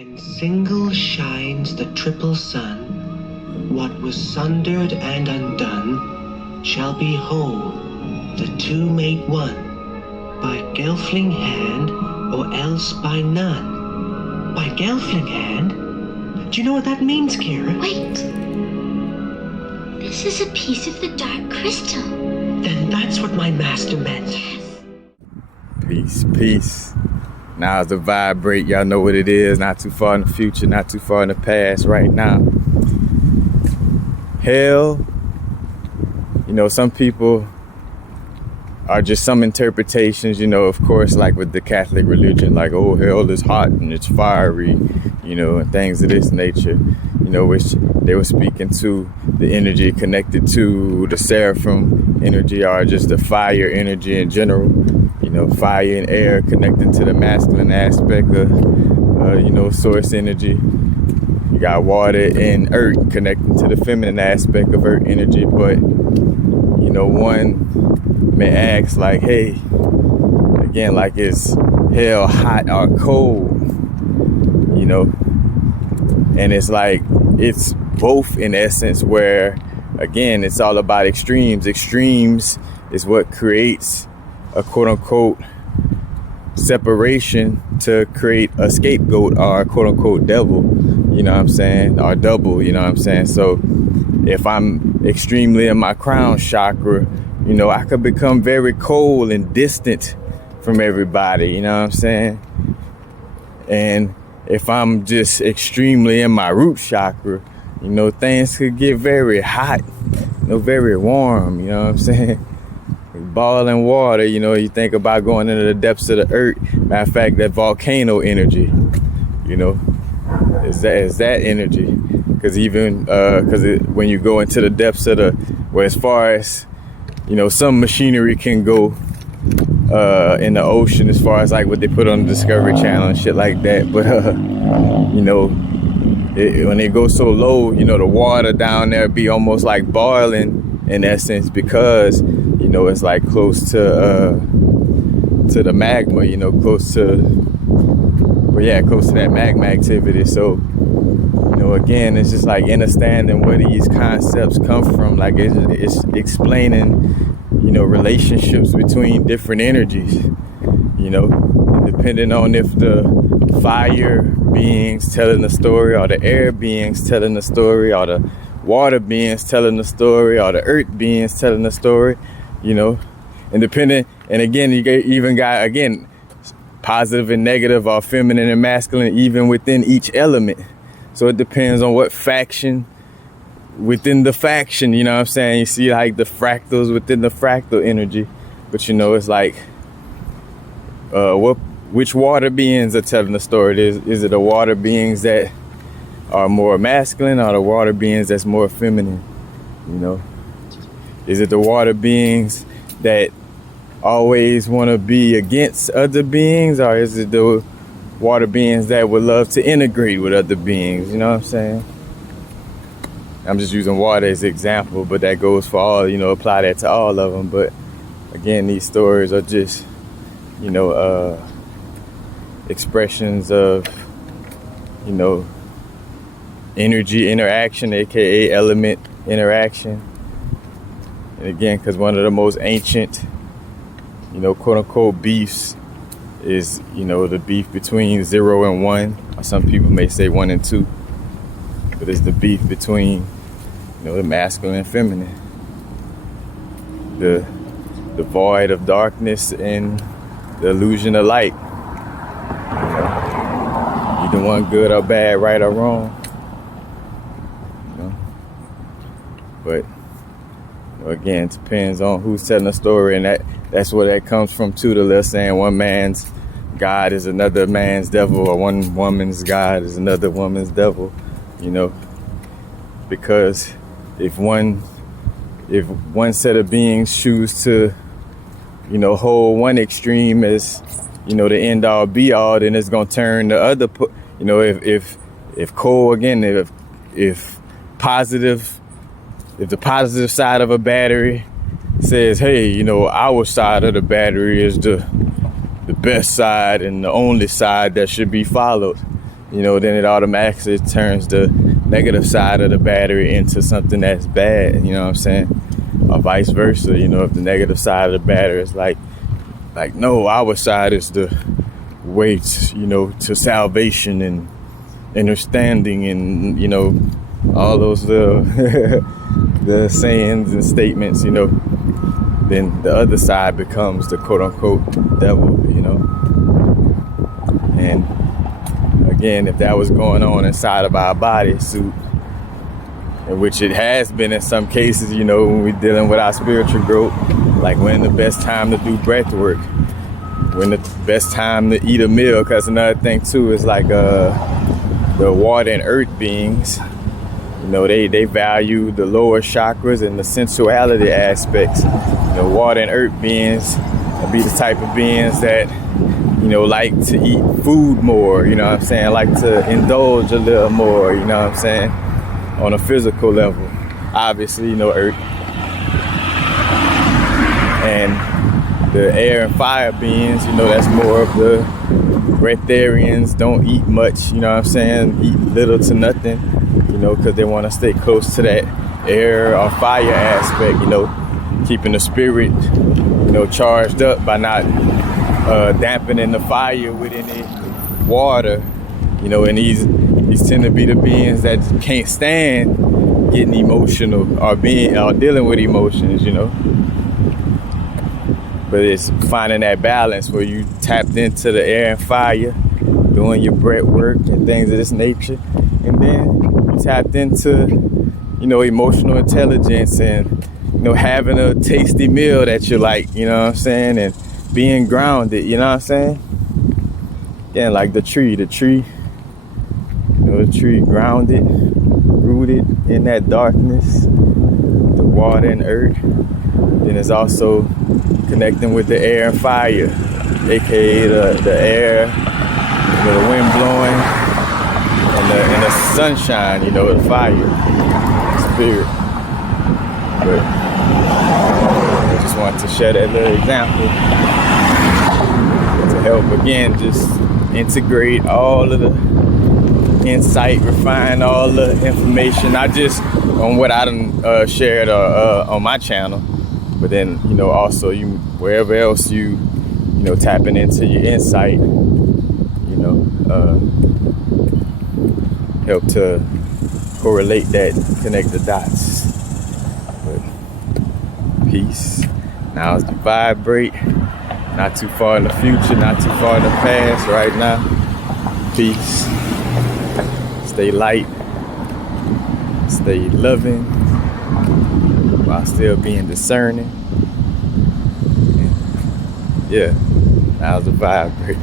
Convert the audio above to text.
And single shines the triple sun. What was sundered and undone shall be whole. The two make one. By Gelfling hand, or else by none. By Gelfling hand? Do you know what that means, Kira? Wait. This is a piece of the dark crystal. Then that's what my master meant. Yes. Peace, peace. Now's the vibrate. Y'all know what it is. Not too far in the future, not too far in the past right now. Hell, you know, some people are just some interpretations, you know, of course, like with the Catholic religion, like, oh, hell is hot and it's fiery, you know, and things of this nature, you know, which they were speaking to the energy connected to the seraphim energy, or just the fire energy in general, you know, fire and air connected to the masculine aspect of, you know, source energy. You got water and earth connecting to the feminine aspect of earth energy. But, you know, one may ask, like, hey, again, like, is hell hot or cold, you know? And it's like, it's both in essence, where, again, it's all about extremes. Extremes is what creates a quote unquote separation to create a scapegoat or a quote unquote devil, you know what I'm saying? Or double, you know what I'm saying? So if I'm extremely in my crown chakra, you know, I could become very cold and distant from everybody, you know what I'm saying? And if I'm just extremely in my root chakra, you know, things could get very hot, you know, very warm, you know what I'm saying? Boiling water, you know, you think about going into the depths of the earth. Matter of fact, that volcano energy, you know, is that energy. Because even, when you go into the depths of the, well, as far as, you know, some machinery can go in the ocean, as far as like what they put on the Discovery Channel and shit like that. But, you know, when it goes so low, you know, the water down there be almost like boiling in essence, because, you know, it's like close to the magma, you know, close to that magma activity. So, you know, again, it's just like understanding where these concepts come from. Like it's explaining, you know, relationships between different energies, you know, depending on if the fire beings telling the story, or the air beings telling the story, or the water beings telling the story, or the earth beings telling the story, you know, independent. And again, you even got, again, positive and negative, or feminine and masculine, even within each element. So it depends on what faction within the faction, you know what I'm saying? You see like the fractals within the fractal energy. But you know, it's like, which water beings are telling the story? Is it the water beings that are more masculine, or the water beings that's more feminine? You know, is it the water beings that always want to be against other beings, or is it the water beings that would love to integrate with other beings? You know what I'm saying? I'm just using water as an example, but that goes for all, you know, apply that to all of them. But again, these stories are just, you know, expressions of, you know, energy interaction, aka element interaction. And again, because one of the most ancient, you know, quote unquote beefs is, you know, the beef between 0 and 1, or some people may say 1 and 2, but it's the beef between, you know, the masculine and feminine, the void of darkness and the illusion of light. Either one good or bad, right or wrong, you know. But you know, again, it depends on who's telling the story, and that's where that comes from too. The little saying, one man's God is another man's devil, or one woman's God is another woman's devil, you know. Because if one set of beings choose to, you know, hold one extreme as, you know, the end all be all, then it's gonna turn the other, you know, if cold, again, if the positive side of a battery says, hey, you know, our side of the battery is the best side and the only side that should be followed, then it automatically turns the negative side of the battery into something that's bad, you know what I'm saying? Or vice versa, if the negative side of the battery is like no, our side is the way to salvation and understanding and, all those little the sayings and statements, then the other side becomes the quote unquote devil, And again, if that was going on inside of our bodysuit, in which it has been in some cases, when we're dealing with our spiritual growth, like when the best time to do breath work, when the best time to eat a meal, because another thing too is like the water and earth beings, they value the lower chakras and the sensuality aspects. Water and earth beings will be the type of beings that like to eat food more, like to indulge a little more, on a physical level. Obviously, earth. And the air and fire beings, that's more of the breatharians, don't eat much, eat little to nothing, because they want to stay close to that air or fire aspect, keeping the spirit, charged up by not dampening the fire with any water, and these tend to be the beings that can't stand getting emotional or dealing with emotions, But it's finding that balance where you tapped into the air and fire, doing your breath work and things of this nature, and then you tapped into, emotional intelligence and having a tasty meal that you like, and being grounded, Again, like the tree, the tree grounded, rooted in that darkness, the water and earth. Then it's also connecting with the air and fire, aka the air, the wind blowing, and the sunshine, the fire, spirit. But I just wanted to share that little example to help, again, just integrate all of the insight, refine all the information, not just on what I done shared on my channel, but then, also you wherever else you tapping into your insight, help to correlate that, connect the dots. But peace. Now it's to vibrate. Not too far in the future, not too far in the past. Right now, peace. Stay light. Stay loving while still being discerning. Yeah, now's the vibrate.